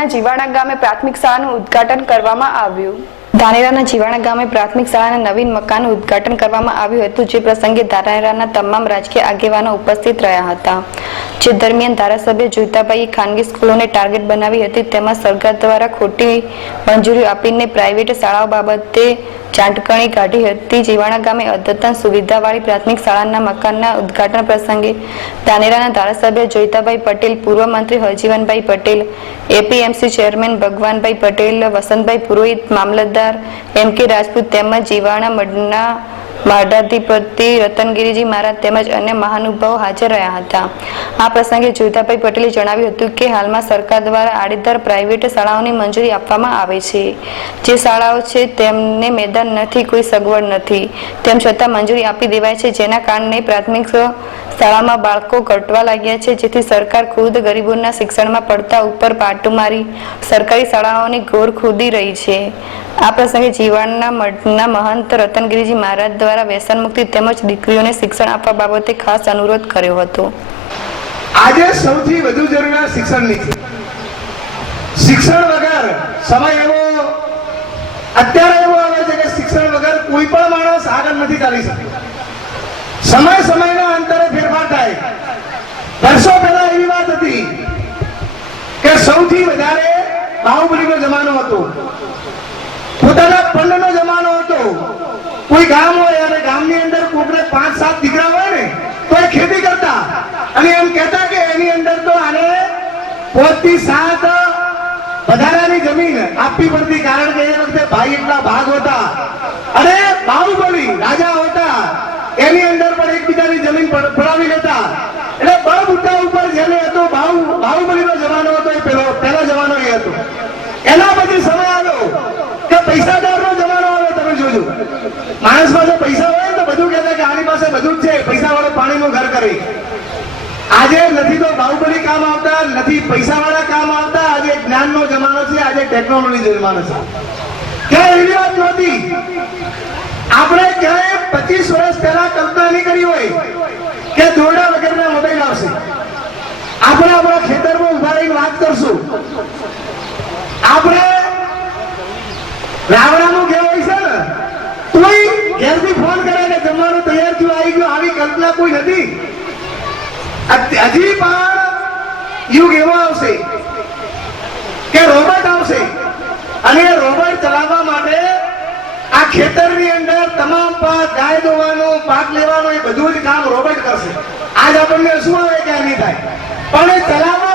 ધાનેરાના જીવાણા ગામે પ્રાથમિક શાળાનું ઉદ્ઘાટન કરવામાં આવ્યું। ધાનેરાના જીવાણા ગામે પ્રાથમિક શાળાના નવીન મકાનનું ઉદ્ઘાટન કરવામાં આવ્યું હતું, જે પ્રસંગે ધાનેરાના તમામ રાજકીય આગેવાનો ઉપસ્થિત રહ્યા હતા। જે દરમિયાન ધારાસભ્ય જોઈતાભાઈએ ખાનગી સ્કૂલોને ટાર્ગેટ બનાવી હતી, તેમાં સરકાર દ્વારા ખોટી મંજૂરી આપીને પ્રાઇવેટ શાળાઓ બાબતે ચાંટકણી કાઢી હતી। જીવાણા ગામે અદ્યતન સુવિધાવાળી પ્રાથમિક શાળાના મકાનના ઉદ્ઘાટન પ્રસંગે ધાનેરાના ધારાસભ્ય જોઈતાભાઈ પટેલ, પૂર્વ મંત્રી હરજીવનભાઈ પટેલ, એપીએમસી ચેરમેન ભગવાનભાઈ પટેલ, વસંતભાઈ પુરોહિત, મામલતદાર એમ કે રાજપૂત તેમજ જીવાણા મઠના મઠાધિપતિ રતનગીરીજી મહારાજ તેમજ અન્ય મહાનુભાવો હાજર રહ્યા હતા। આ પ્રસંગે જોઈતાભાઈ પટેલે જણાવ્યું હતું કે હાલમાં સરકાર દ્વારા આડેધડ પ્રાઇવેટ શાળાઓની મંજૂરી આપવામાં આવે છે। જે શાળાઓ છે તેમને મેદાન નથી, કોઈ સગવડ નથી, તેમ છતાં મંજૂરી આપી દેવાય છે, જેના કારણે પ્રાથમિક શાળામાં બાળકો ઘટવા લાગ્યા છે, જેથી સરકાર ખુદ ગરીબોના શિક્ષણમાં પડતા ઉપર પાટું મારી સરકારી શાળાઓની ઘોર ખોદી રહી છે। આ પ્રસંગે જીવાણના મઠના મહંત રતનગીરીજી મહારાજ દ્વારા વ્યસન મુક્તિ તેમજ દીકરીઓને શિક્ષણ આપવા બાબતે ખાસ અનુરોધ કર્યો હતો। આજે સૌથી વધુ જરૂરિયાત શિક્ષણની છે। શિક્ષણ વગર સમય એવો અત્યારે એવો આવે છે કે શિક્ષણ વગર કોઈ પણ માણસ આગળ નથી ચાલી શકતો। સમયના અંતરે ફેરફાર થાય। વર્ષો પહેલા એવી વાત હતી કે સૌથી વધારે બાહુબલીનો જમાનો હતો, પોતાના પંડનો જમાનો હતો। કોઈ ગામ હોય અને ગામની અંદર કોકને 5-7 દીકરા હોય ને તો એ ખેતી કરતા અને એમ કહેતા કે એની અંદર તો આને 5-7 વધારાની જમીન આપવી પડતી, કારણ કે એ વખતે ભાઈ એટલા ભાગ હતા અને બાહુબલી રાજા હતા એની અંદર પણ એકબીજાની જમીન પડાવી લેતા। એટલે બળબુદ્ધા ઉપર જેને હતો બાહુબલીનો જમાનો હતો, એ પહેલો જમાનો એ હતો। એના પછી સમય આવ્યો કે પૈસાદારનો જમાનો આવ્યો। તમે જોજો, માણસ પાસે પૈસા હોય તો બધું કહેતા કે આની પાસે બધું જ છે, પૈસાવાળો પાણીનું ઘર કરે। આજે નથી તો બાહુબલી કામ આવતા, નથી પૈસાવાળા કામ આવતા। આજે જ્ઞાનનો જમાનો છે, આજે ટેકનોલોજીનો જમાનો છે। ક્યાં એવી વાત નહોતી। આપણે ક્યાંય 25 વર્ષ પહેલા કલ્પના નહીં કરી હોય કે દોરડા વગરના મોબાઈલ આવશે। આપણે આપણા ખેતરમાં ઉભા રહીને વાત કરશું। આપણે રાવણાનું કહેવાય છે ને, કોઈ ઘેરથી ફોન કરે કે જમવાનું તૈયાર થયું, આવી ગયું, આવી કલ્પના કોઈ નથી। હજી પણ યુગ એવો આવશે કે રોબોટ આવશે અને એ રોબોટ ચલાવવા માટે આ ખેતરની અંદર તમામ પાક, ગાય દોવાનું, પાક લેવાનું, એ બધું જ કામ રોબોટ કરશે। આજ આપણને શું આવે કે નહીં થાય, પણ એ ચલાવવા